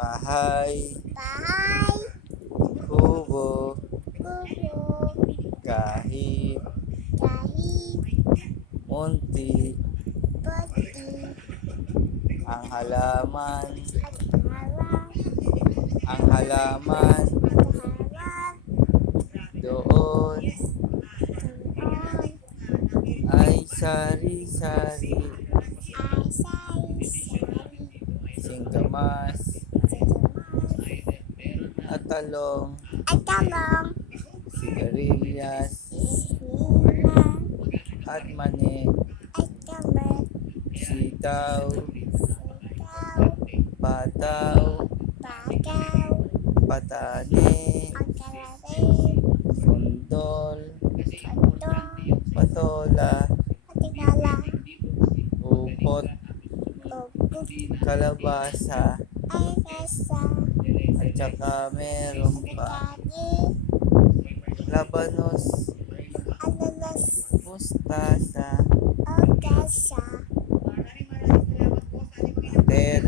Bahay, bahay, kubo, kubo, kahit kahit munti, puti, ang halaman, at harap, ang halaman, harap, doon doon, ay sari-sari, ay sari-sari, singkamas, sigumas, at talong, at talong, sigarilyas, sima, at mani, at kamat, sitaw, sitaw, pataw, bakaw, patani, ang kalarin, sundol, kondong, patola, patigala, upot, bubuk, kalabasa, ay kasa, at saka meron pa kagi, labanos, alalas, mustasa, o kasa. tet,